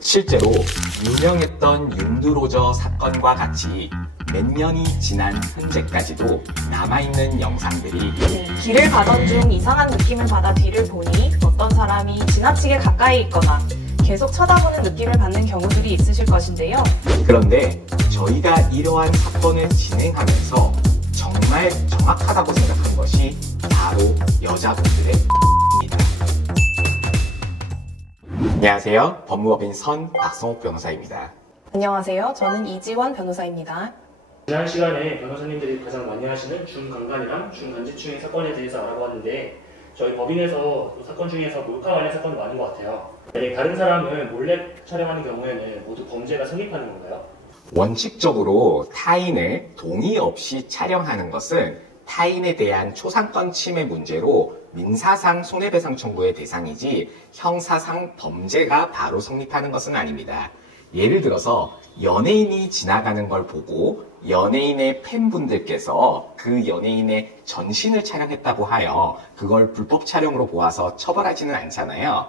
실제로 유명했던 윤드로저 사건과 같이 몇 년이 지난 현재까지도 남아있는 영상들이 길을 가던 중 이상한 느낌을 받아 뒤를 보니 어떤 사람이 지나치게 가까이 있거나 계속 쳐다보는 느낌을 받는 경우들이 있으실 것인데요. 그런데 저희가 이러한 사건을 진행하면서 정말 정확하다고 생각한 것이 바로 여자분들의 입니다. 안녕하세요. 법무법인 선 박성옥 변호사입니다. 안녕하세요. 저는 이지원 변호사입니다. 지난 시간에 변호사님들이 가장 많이 하시는 중강간이랑 중간지추행 사건에 대해서 알아보았는데 저희 법인에서 또 사건 중에서 몰카 관련 사건이 많은 것 같아요. 만약 다른 사람을 몰래 촬영하는 경우에는 모두 범죄가 성립하는 건가요? 원칙적으로 타인을 동의 없이 촬영하는 것은 타인에 대한 초상권 침해 문제로 민사상 손해배상 청구의 대상이지 형사상 범죄가 바로 성립하는 것은 아닙니다. 예를 들어서 연예인이 지나가는 걸 보고 연예인의 팬분들께서 그 연예인의 전신을 촬영했다고 하여 그걸 불법 촬영으로 보아서 처벌하지는 않잖아요.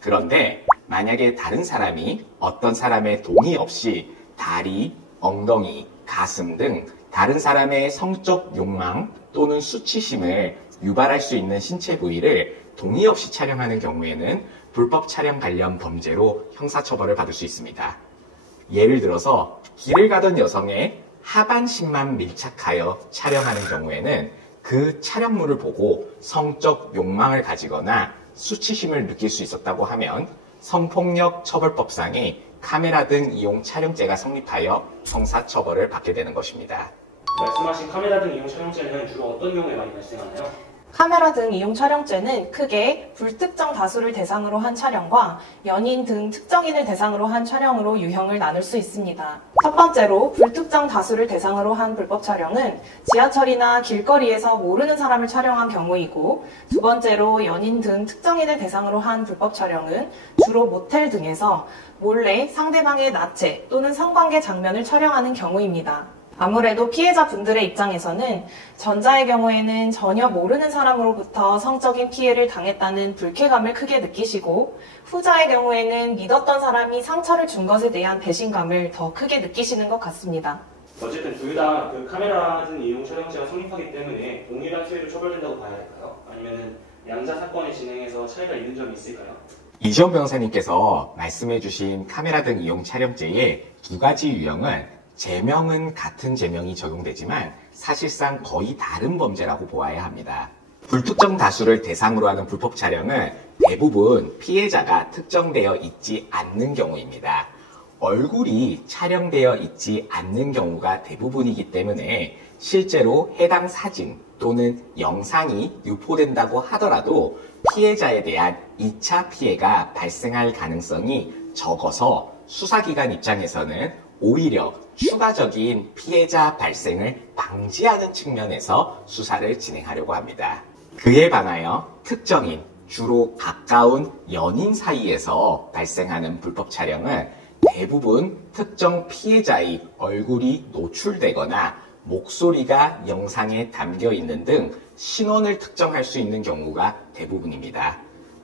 그런데 만약에 다른 사람이 어떤 사람의 동의 없이 다리, 엉덩이, 가슴 등 다른 사람의 성적 욕망 또는 수치심을 유발할 수 있는 신체 부위를 동의 없이 촬영하는 경우에는 불법 촬영 관련 범죄로 형사처벌을 받을 수 있습니다. 예를 들어서 길을 가던 여성의 하반신만 밀착하여 촬영하는 경우에는 그 촬영물을 보고 성적 욕망을 가지거나 수치심을 느낄 수 있었다고 하면 성폭력 처벌법상의 카메라 등 이용 촬영죄가 성립하여 형사처벌을 받게 되는 것입니다. 말씀하신 카메라 등 이용 촬영죄는 주로 어떤 경우에 많이 발생하나요? 카메라 등 이용 촬영죄는 크게 불특정 다수를 대상으로 한 촬영과 연인 등 특정인을 대상으로 한 촬영으로 유형을 나눌 수 있습니다. 첫 번째로 불특정 다수를 대상으로 한 불법 촬영은 지하철이나 길거리에서 모르는 사람을 촬영한 경우이고, 두 번째로 연인 등 특정인을 대상으로 한 불법 촬영은 주로 모텔 등에서 몰래 상대방의 나체 또는 성관계 장면을 촬영하는 경우입니다. 아무래도 피해자분들의 입장에서는 전자의 경우에는 전혀 모르는 사람으로부터 성적인 피해를 당했다는 불쾌감을 크게 느끼시고, 후자의 경우에는 믿었던 사람이 상처를 준 것에 대한 배신감을 더 크게 느끼시는 것 같습니다. 어쨌든 둘 다 그 카메라 등 이용 촬영죄가 성립하기 때문에 동일한 수위로 처벌된다고 봐야 할까요? 아니면 양자 사건의 진행에서 차이가 있는 점이 있을까요? 이지원 변호사님께서 말씀해주신 카메라 등 이용 촬영죄의 두 가지 유형은 제명은 같은 제명이 적용되지만 사실상 거의 다른 범죄라고 보아야 합니다. 불특정 다수를 대상으로 하는 불법 촬영은 대부분 피해자가 특정되어 있지 않는 경우입니다. 얼굴이 촬영되어 있지 않는 경우가 대부분이기 때문에 실제로 해당 사진 또는 영상이 유포된다고 하더라도 피해자에 대한 2차 피해가 발생할 가능성이 적어서 수사기관 입장에서는 오히려 추가적인 피해자 발생을 방지하는 측면에서 수사를 진행하려고 합니다. 그에 반하여 특정인, 주로 가까운 연인 사이에서 발생하는 불법 촬영은 대부분 특정 피해자의 얼굴이 노출되거나 목소리가 영상에 담겨 있는 등 신원을 특정할 수 있는 경우가 대부분입니다.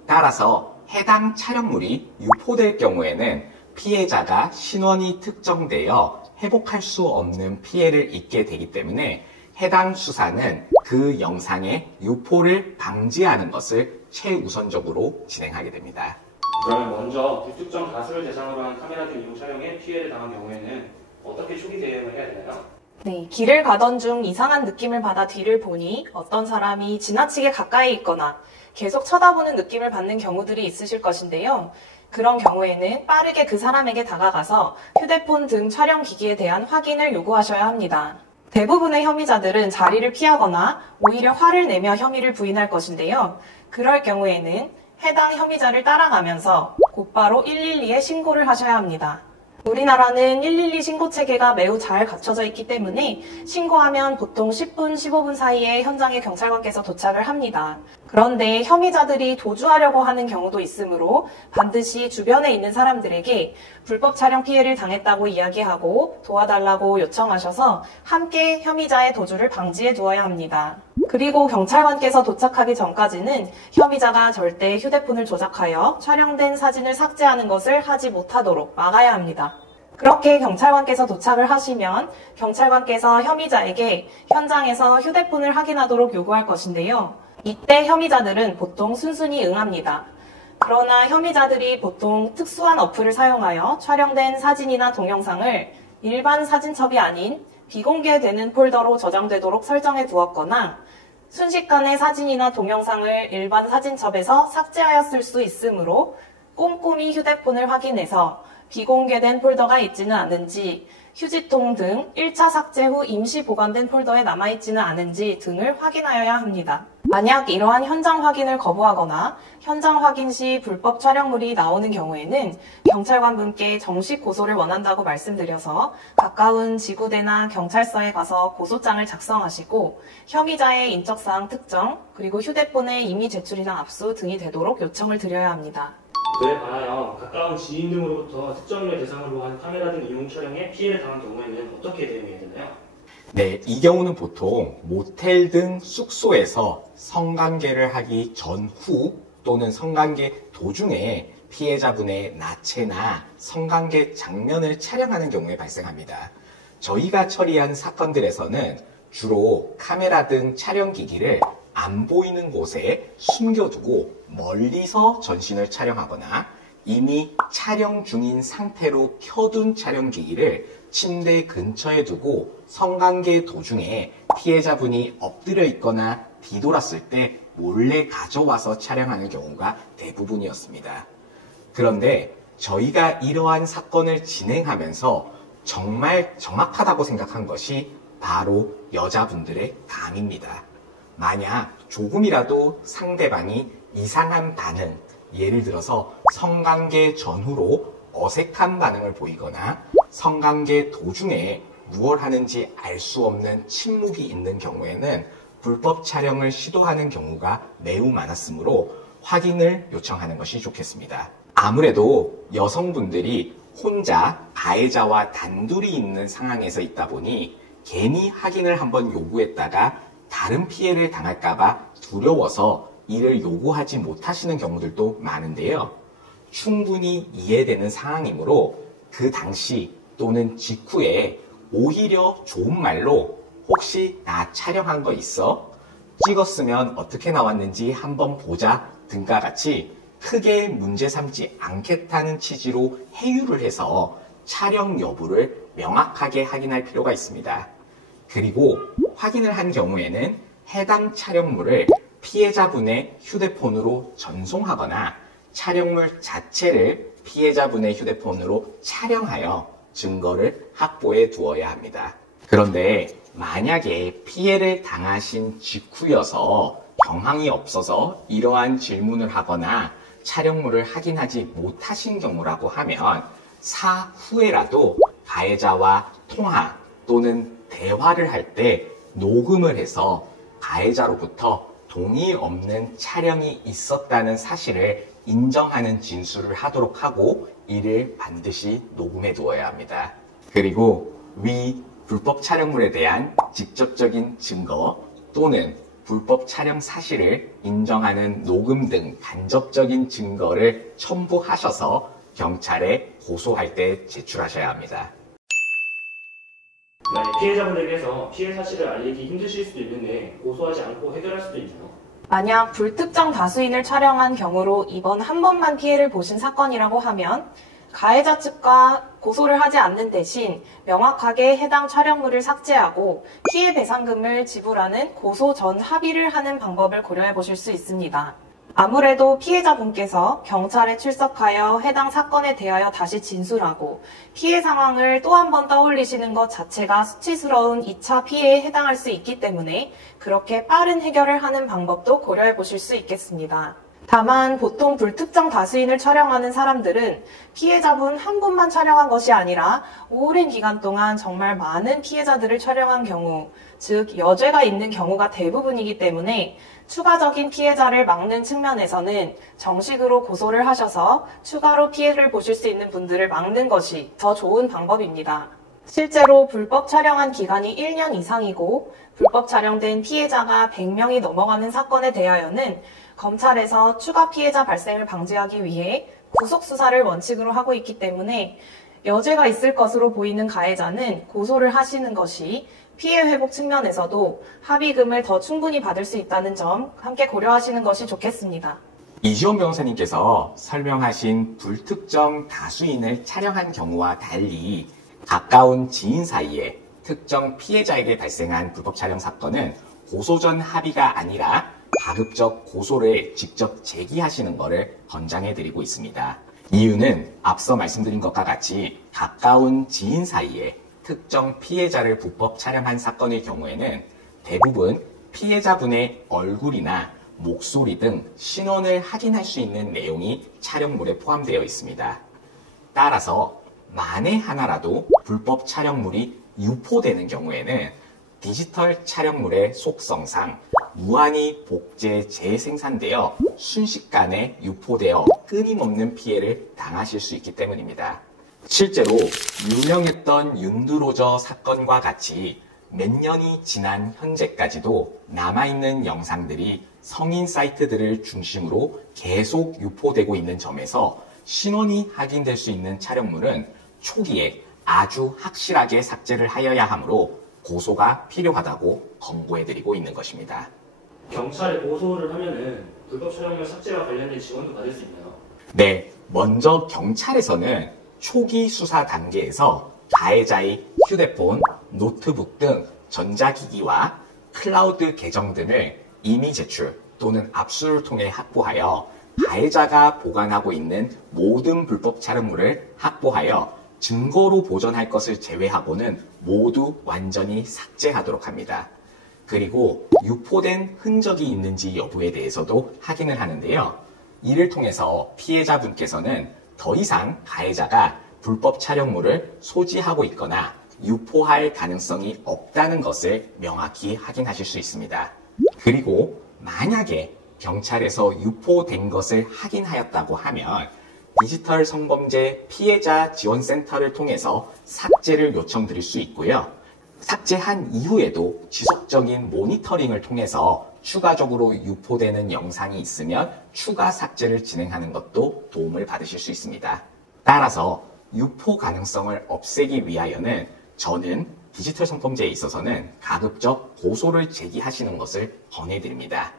따라서 해당 촬영물이 유포될 경우에는 피해자가 신원이 특정되어 회복할 수 없는 피해를 입게 되기 때문에 해당 수사는 그 영상의 유포를 방지하는 것을 최우선적으로 진행하게 됩니다. 그러면 먼저 불특정 다수를 대상으로 한 카메라 등 이용 촬영에 피해를 당한 경우에는 어떻게 초기 대응을 해야 되나요? 네, 길을 가던 중 이상한 느낌을 받아 뒤를 보니 어떤 사람이 지나치게 가까이 있거나 계속 쳐다보는 느낌을 받는 경우들이 있으실 것인데요. 그런 경우에는 빠르게 그 사람에게 다가가서 휴대폰 등 촬영 기기에 대한 확인을 요구하셔야 합니다. 대부분의 혐의자들은 자리를 피하거나 오히려 화를 내며 혐의를 부인할 것인데요. 그럴 경우에는 해당 혐의자를 따라가면서 곧바로 112에 신고를 하셔야 합니다. 우리나라는 112 신고 체계가 매우 잘 갖춰져 있기 때문에 신고하면 보통 10분, 15분 사이에 현장에 경찰관께서 도착을 합니다. 그런데 혐의자들이 도주하려고 하는 경우도 있으므로 반드시 주변에 있는 사람들에게 불법 촬영 피해를 당했다고 이야기하고 도와달라고 요청하셔서 함께 혐의자의 도주를 방지해 두어야 합니다. 그리고 경찰관께서 도착하기 전까지는 혐의자가 절대 휴대폰을 조작하여 촬영된 사진을 삭제하는 것을 하지 못하도록 막아야 합니다. 그렇게 경찰관께서 도착을 하시면 경찰관께서 혐의자에게 현장에서 휴대폰을 확인하도록 요구할 것인데요. 이때 혐의자들은 보통 순순히 응합니다. 그러나 혐의자들이 보통 특수한 어플을 사용하여 촬영된 사진이나 동영상을 일반 사진첩이 아닌 비공개되는 폴더로 저장되도록 설정해 두었거나 순식간에 사진이나 동영상을 일반 사진첩에서 삭제하였을 수 있으므로 꼼꼼히 휴대폰을 확인해서 비공개된 폴더가 있지는 않은지, 휴지통 등 1차 삭제 후 임시 보관된 폴더에 남아있지는 않은지 등을 확인하여야 합니다. 만약 이러한 현장 확인을 거부하거나 현장 확인 시 불법 촬영물이 나오는 경우에는 경찰관분께 정식 고소를 원한다고 말씀드려서 가까운 지구대나 경찰서에 가서 고소장을 작성하시고 혐의자의 인적사항 특정, 그리고 휴대폰의 임의 제출이나 압수 등이 되도록 요청을 드려야 합니다. 그에 반하여 가까운 지인 등으로부터 특정인을 대상으로 한 카메라 등 이용 촬영에 피해를 당한 경우에는 어떻게 대응해야 되나요? 네, 이 경우는 보통 모텔 등 숙소에서 성관계를 하기 전후 또는 성관계 도중에 피해자분의 나체나 성관계 장면을 촬영하는 경우에 발생합니다. 저희가 처리한 사건들에서는 주로 카메라 등 촬영기기를 안 보이는 곳에 숨겨두고 멀리서 전신을 촬영하거나 이미 촬영 중인 상태로 켜둔 촬영기기를 침대 근처에 두고 성관계 도중에 피해자분이 엎드려 있거나 뒤돌았을 때 몰래 가져와서 촬영하는 경우가 대부분이었습니다. 그런데 저희가 이러한 사건을 진행하면서 정말 정확하다고 생각한 것이 바로 여자분들의 감입니다. 만약 조금이라도 상대방이 이상한 반응, 예를 들어서 성관계 전후로 어색한 반응을 보이거나 성관계 도중에 무엇을 하는지 알 수 없는 침묵이 있는 경우에는 불법 촬영을 시도하는 경우가 매우 많았으므로 확인을 요청하는 것이 좋겠습니다. 아무래도 여성분들이 혼자 가해자와 단둘이 있는 상황에서 있다 보니 괜히 확인을 한번 요구했다가 다른 피해를 당할까봐 두려워서 이를 요구하지 못하시는 경우들도 많은데요. 충분히 이해되는 상황이므로 그 당시 또는 직후에 오히려 좋은 말로 혹시 나 촬영한 거 있어? 찍었으면 어떻게 나왔는지 한번 보자 등과 같이 크게 문제 삼지 않겠다는 취지로 해유를 해서 촬영 여부를 명확하게 확인할 필요가 있습니다. 그리고 확인을 한 경우에는 해당 촬영물을 피해자분의 휴대폰으로 전송하거나 촬영물 자체를 피해자분의 휴대폰으로 촬영하여 증거를 확보해 두어야 합니다. 그런데 만약에 피해를 당하신 직후여서 경황이 없어서 이러한 질문을 하거나 촬영물을 확인하지 못하신 경우라고 하면 사후에라도 가해자와 통화 또는 대화를 할 때 녹음을 해서 가해자로부터 동의 없는 촬영이 있었다는 사실을 인정하는 진술을 하도록 하고 이를 반드시 녹음해 두어야 합니다. 그리고 위 불법 촬영물에 대한 직접적인 증거 또는 불법 촬영 사실을 인정하는 녹음 등 간접적인 증거를 첨부하셔서 경찰에 고소할 때 제출하셔야 합니다. 만약 피해자분들께서 피해 사실을 알리기 힘드실 수도 있는데 고소하지 않고 해결할 수도 있나요? 만약 불특정 다수인을 촬영한 경우로 이번 한 번만 피해를 보신 사건이라고 하면 가해자 측과 고소를 하지 않는 대신 명확하게 해당 촬영물을 삭제하고 피해 배상금을 지불하는 고소 전 합의를 하는 방법을 고려해 보실 수 있습니다. 아무래도 피해자분께서 경찰에 출석하여 해당 사건에 대하여 다시 진술하고 피해 상황을 또 한 번 떠올리시는 것 자체가 수치스러운 2차 피해에 해당할 수 있기 때문에 그렇게 빠른 해결을 하는 방법도 고려해 보실 수 있겠습니다. 다만 보통 불특정 다수인을 촬영하는 사람들은 피해자분 한 분만 촬영한 것이 아니라 오랜 기간 동안 정말 많은 피해자들을 촬영한 경우, 즉 여죄가 있는 경우가 대부분이기 때문에 추가적인 피해자를 막는 측면에서는 정식으로 고소를 하셔서 추가로 피해를 보실 수 있는 분들을 막는 것이 더 좋은 방법입니다. 실제로 불법 촬영한 기간이 1년 이상이고 불법 촬영된 피해자가 100명이 넘어가는 사건에 대하여는 검찰에서 추가 피해자 발생을 방지하기 위해 구속수사를 원칙으로 하고 있기 때문에 여죄가 있을 것으로 보이는 가해자는 고소를 하시는 것이 피해 회복 측면에서도 합의금을 더 충분히 받을 수 있다는 점 함께 고려하시는 것이 좋겠습니다. 이지원 변호사님께서 설명하신 불특정 다수인을 촬영한 경우와 달리 가까운 지인 사이에 특정 피해자에게 발생한 불법 촬영 사건은 고소 전 합의가 아니라 가급적 고소를 직접 제기하시는 것을 권장해드리고 있습니다. 이유는 앞서 말씀드린 것과 같이 가까운 지인 사이에 특정 피해자를 불법 촬영한 사건의 경우에는 대부분 피해자분의 얼굴이나 목소리 등 신원을 확인할 수 있는 내용이 촬영물에 포함되어 있습니다. 따라서 만에 하나라도 불법 촬영물이 유포되는 경우에는 디지털 촬영물의 속성상 무한히 복제 재생산되어 순식간에 유포되어 끊임없는 피해를 당하실 수 있기 때문입니다. 실제로 유명했던 윤드로저 사건과 같이 몇 년이 지난 현재까지도 남아있는 영상들이 성인 사이트들을 중심으로 계속 유포되고 있는 점에서 신원이 확인될 수 있는 촬영물은 초기에 아주 확실하게 삭제를 하여야 하므로 고소가 필요하다고 권고해드리고 있는 것입니다. 경찰에 고소를 하면은 불법 촬영물 삭제와 관련된 지원도 받을 수 있나요? 네, 먼저 경찰에서는 초기 수사 단계에서 가해자의 휴대폰, 노트북 등 전자기기와 클라우드 계정 등을 임의 제출 또는 압수를 통해 확보하여 가해자가 보관하고 있는 모든 불법 촬영물을 확보하여 증거로 보존할 것을 제외하고는 모두 완전히 삭제하도록 합니다. 그리고 유포된 흔적이 있는지 여부에 대해서도 확인을 하는데요. 이를 통해서 피해자분께서는 더 이상 가해자가 불법 촬영물을 소지하고 있거나 유포할 가능성이 없다는 것을 명확히 확인하실 수 있습니다. 그리고 만약에 경찰에서 유포된 것을 확인하였다고 하면 디지털 성범죄 피해자 지원센터를 통해서 삭제를 요청드릴 수 있고요. 삭제한 이후에도 지속적인 모니터링을 통해서 추가적으로 유포되는 영상이 있으면 추가 삭제를 진행하는 것도 도움을 받으실 수 있습니다. 따라서 유포 가능성을 없애기 위하여는 저는 디지털 성범죄에 있어서는 가급적 고소를 제기하시는 것을 권해드립니다.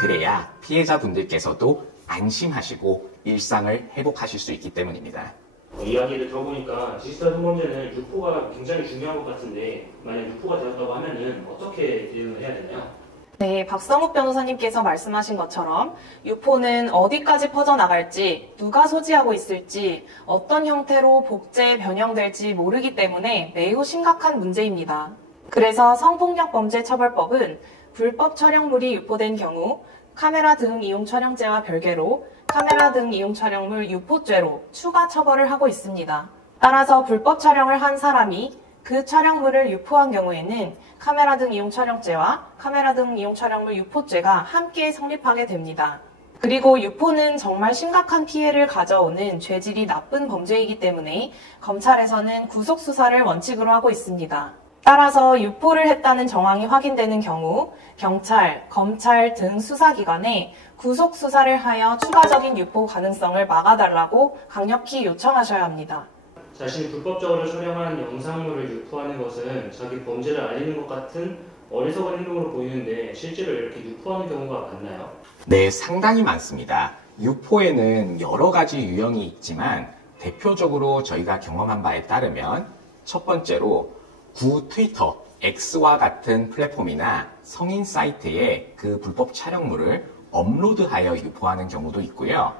그래야 피해자분들께서도 안심하시고 일상을 회복하실 수 있기 때문입니다. 이야기를 들어보니까 디지털 성범죄는 유포가 굉장히 중요한 것 같은데 만약 유포가 되었다고 하면은 어떻게 대응을 해야 되나요? 네, 박성욱 변호사님께서 말씀하신 것처럼 유포는 어디까지 퍼져나갈지, 누가 소지하고 있을지, 어떤 형태로 복제, 변형될지 모르기 때문에 매우 심각한 문제입니다. 그래서 성폭력범죄처벌법은 불법 촬영물이 유포된 경우 카메라 등 이용 촬영죄와 별개로 카메라 등 이용 촬영물 유포죄로 추가 처벌을 하고 있습니다. 따라서 불법 촬영을 한 사람이 그 촬영물을 유포한 경우에는 카메라 등 이용 촬영죄와 카메라 등 이용 촬영물 유포죄가 함께 성립하게 됩니다. 그리고 유포는 정말 심각한 피해를 가져오는 죄질이 나쁜 범죄이기 때문에 검찰에서는 구속수사를 원칙으로 하고 있습니다. 따라서 유포를 했다는 정황이 확인되는 경우 경찰, 검찰 등 수사기관에 구속수사를 하여 추가적인 유포 가능성을 막아달라고 강력히 요청하셔야 합니다. 자신이 불법적으로 촬영한 영상물을 유포하는 것은 자기 범죄를 알리는 것 같은 어리석은 행동으로 보이는데 실제로 이렇게 유포하는 경우가 많나요? 네, 상당히 많습니다. 유포에는 여러 가지 유형이 있지만 대표적으로 저희가 경험한 바에 따르면 첫 번째로 구 트위터, X와 같은 플랫폼이나 성인 사이트에 그 불법 촬영물을 업로드하여 유포하는 경우도 있고요.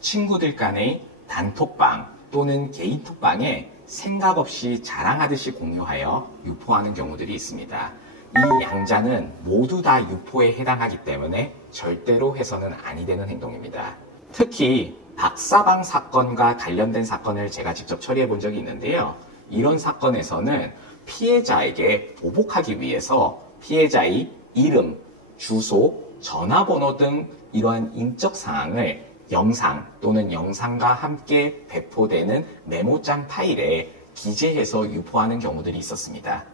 친구들 간의 단톡방 또는 개인 톡방에 생각 없이 자랑하듯이 공유하여 유포하는 경우들이 있습니다. 이 양자는 모두 다 유포에 해당하기 때문에 절대로 해서는 아니 되는 행동입니다. 특히 박사방 사건과 관련된 사건을 제가 직접 처리해 본 적이 있는데요. 이런 사건에서는 피해자에게 보복하기 위해서 피해자의 이름, 주소, 전화번호 등 이러한 인적 사항을 영상 또는 영상과 함께 배포되는 메모장 파일에 기재해서 유포하는 경우들이 있었습니다.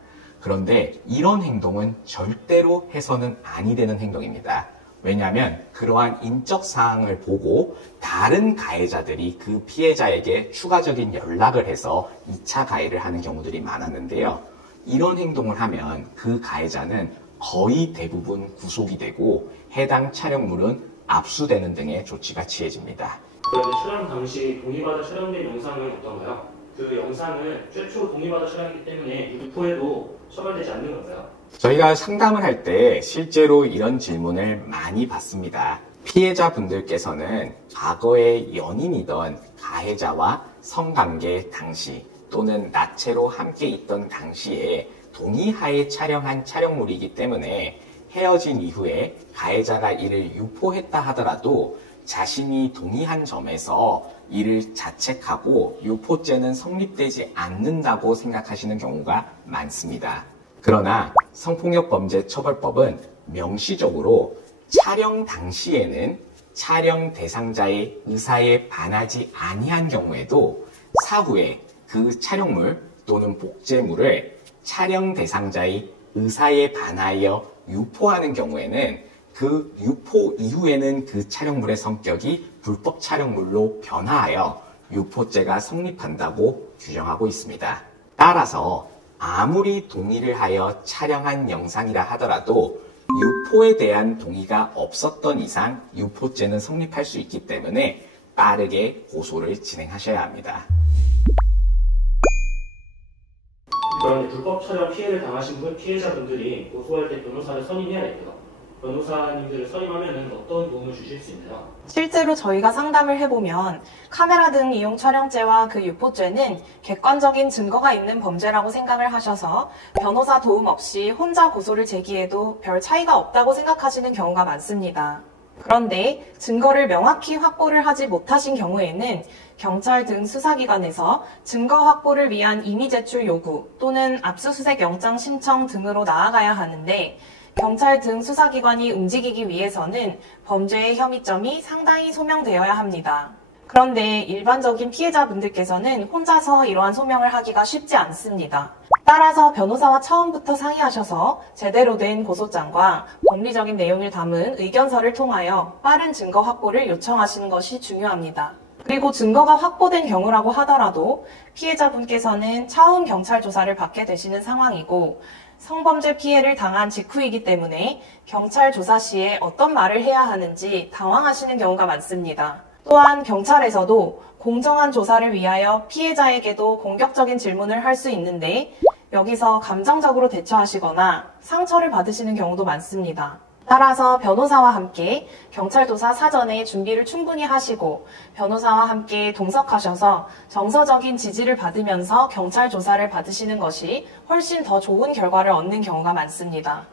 그런데 이런 행동은 절대로 해서는 아니 되는 행동입니다. 왜냐하면 그러한 인적 사항을 보고 다른 가해자들이 그 피해자에게 추가적인 연락을 해서 2차 가해를 하는 경우들이 많았는데요. 이런 행동을 하면 그 가해자는 거의 대부분 구속이 되고 해당 촬영물은 압수되는 등의 조치가 취해집니다. 그런데 촬영 당시 동의받아 촬영된 영상은 어떤가요? 그 영상은 최초 동의받아 촬영이기 때문에 유포해도 처벌되지 않는 건가요? 저희가 상담을 할 때 실제로 이런 질문을 많이 받습니다. 피해자분들께서는 과거에 연인이던 가해자와 성관계 당시 또는 나체로 함께 있던 당시에 동의하에 촬영한 촬영물이기 때문에 헤어진 이후에 가해자가 이를 유포했다 하더라도 자신이 동의한 점에서 이를 자책하고 유포죄는 성립되지 않는다고 생각하시는 경우가 많습니다. 그러나 성폭력범죄처벌법은 명시적으로 촬영 당시에는 촬영 대상자의 의사에 반하지 아니한 경우에도 사후에 그 촬영물 또는 복제물을 촬영 대상자의 의사에 반하여 유포하는 경우에는 그 유포 이후에는 그 촬영물의 성격이 불법 촬영물로 변화하여 유포죄가 성립한다고 규정하고 있습니다. 따라서 아무리 동의를 하여 촬영한 영상이라 하더라도 유포에 대한 동의가 없었던 이상 유포죄는 성립할 수 있기 때문에 빠르게 고소를 진행하셔야 합니다. 그런데 불법 촬영 피해를 당하신 피해자분들이 고소할 때 변호사를 선임해야 돼요. 변호사님들을 선임하면 어떤 도움을 주실 수 있나요? 실제로 저희가 상담을 해보면 카메라 등 이용 촬영죄와 그 유포죄는 객관적인 증거가 있는 범죄라고 생각을 하셔서 변호사 도움 없이 혼자 고소를 제기해도 별 차이가 없다고 생각하시는 경우가 많습니다. 그런데 증거를 명확히 확보를 하지 못하신 경우에는 경찰 등 수사기관에서 증거 확보를 위한 임의 제출 요구 또는 압수수색 영장 신청 등으로 나아가야 하는데 경찰 등 수사기관이 움직이기 위해서는 범죄의 혐의점이 상당히 소명되어야 합니다. 그런데 일반적인 피해자분들께서는 혼자서 이러한 소명을 하기가 쉽지 않습니다. 따라서 변호사와 처음부터 상의하셔서 제대로 된 고소장과 법리적인 내용을 담은 의견서를 통하여 빠른 증거 확보를 요청하시는 것이 중요합니다. 그리고 증거가 확보된 경우라고 하더라도 피해자분께서는 처음 경찰 조사를 받게 되시는 상황이고 성범죄 피해를 당한 직후이기 때문에 경찰 조사 시에 어떤 말을 해야 하는지 당황하시는 경우가 많습니다. 또한 경찰에서도 공정한 조사를 위하여 피해자에게도 공격적인 질문을 할 수 있는데 여기서 감정적으로 대처하시거나 상처를 받으시는 경우도 많습니다. 따라서 변호사와 함께 경찰 조사 사전에 준비를 충분히 하시고 변호사와 함께 동석하셔서 정서적인 지지를 받으면서 경찰 조사를 받으시는 것이 훨씬 더 좋은 결과를 얻는 경우가 많습니다.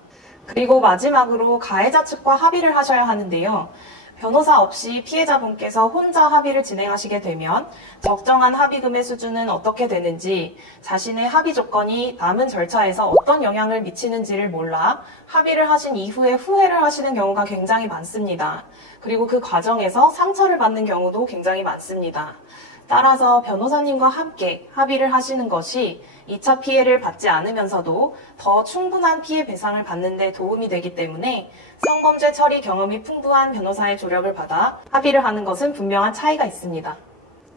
그리고 마지막으로 가해자 측과 합의를 하셔야 하는데요. 변호사 없이 피해자분께서 혼자 합의를 진행하시게 되면 적정한 합의금의 수준은 어떻게 되는지, 자신의 합의 조건이 남은 절차에서 어떤 영향을 미치는지를 몰라 합의를 하신 이후에 후회를 하시는 경우가 굉장히 많습니다. 그리고 그 과정에서 상처를 받는 경우도 굉장히 많습니다. 따라서 변호사님과 함께 합의를 하시는 것이 2차 피해를 받지 않으면서도 더 충분한 피해 배상을 받는 데 도움이 되기 때문에 성범죄 처리 경험이 풍부한 변호사의 조력을 받아 합의를 하는 것은 분명한 차이가 있습니다.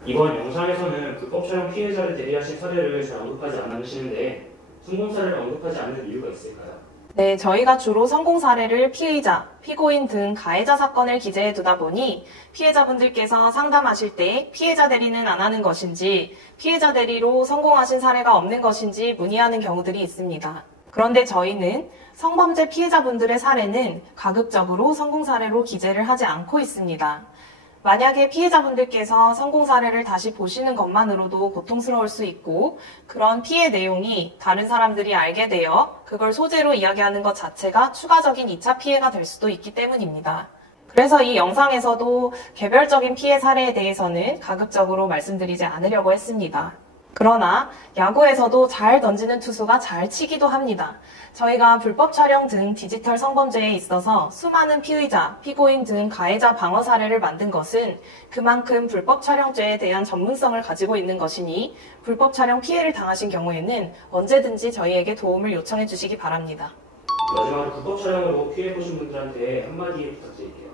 이번 영상에서는 불법 촬영 피해자를 대리하신 사례를 잘 언급하지 않으시는데 성공사를 언급하지 않는 이유가 있을까요? 네, 저희가 주로 성공 사례를 피의자, 피고인 등 가해자 사건을 기재해 두다 보니 피해자분들께서 상담하실 때 피해자 대리는 안 하는 것인지 피해자 대리로 성공하신 사례가 없는 것인지 문의하는 경우들이 있습니다. 그런데 저희는 성범죄 피해자분들의 사례는 가급적으로 성공 사례로 기재를 하지 않고 있습니다. 만약에 피해자분들께서 성공 사례를 다시 보시는 것만으로도 고통스러울 수 있고 그런 피해 내용이 다른 사람들이 알게 되어 그걸 소재로 이야기하는 것 자체가 추가적인 2차 피해가 될 수도 있기 때문입니다. 그래서 이 영상에서도 개별적인 피해 사례에 대해서는 가급적으로 말씀드리지 않으려고 했습니다. 그러나 야구에서도 잘 던지는 투수가 잘 치기도 합니다. 저희가 불법 촬영 등 디지털 성범죄에 있어서 수많은 피의자, 피고인 등 가해자 방어 사례를 만든 것은 그만큼 불법 촬영죄에 대한 전문성을 가지고 있는 것이니 불법 촬영 피해를 당하신 경우에는 언제든지 저희에게 도움을 요청해 주시기 바랍니다. 마지막으로 불법 촬영으로 피해보신 분들한테 한마디 부탁드릴게요.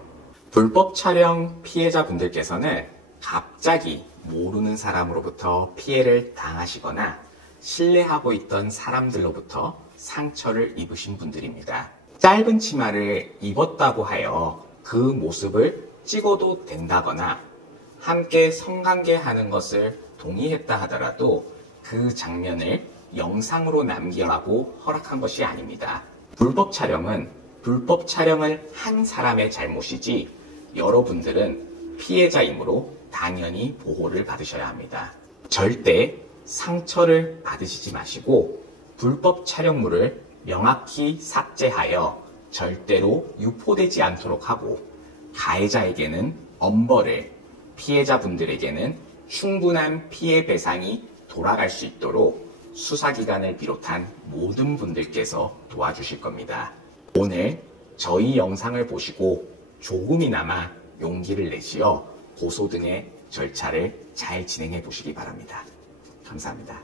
불법 촬영 피해자분들께서는 갑자기 모르는 사람으로부터 피해를 당하시거나 신뢰하고 있던 사람들로부터 상처를 입으신 분들입니다. 짧은 치마를 입었다고 하여 그 모습을 찍어도 된다거나 함께 성관계하는 것을 동의했다 하더라도 그 장면을 영상으로 남기라고 허락한 것이 아닙니다. 불법 촬영은 불법 촬영을 한 사람의 잘못이지 여러분들은 피해자이므로 당연히 보호를 받으셔야 합니다. 절대 상처를 받으시지 마시고 불법 촬영물을 명확히 삭제하여 절대로 유포되지 않도록 하고 가해자에게는 엄벌을, 피해자분들에게는 충분한 피해 배상이 돌아갈 수 있도록 수사기관을 비롯한 모든 분들께서 도와주실 겁니다. 오늘 저희 영상을 보시고 조금이나마 용기를 내시어 고소 등의 절차를 잘 진행해 보시기 바랍니다. 감사합니다.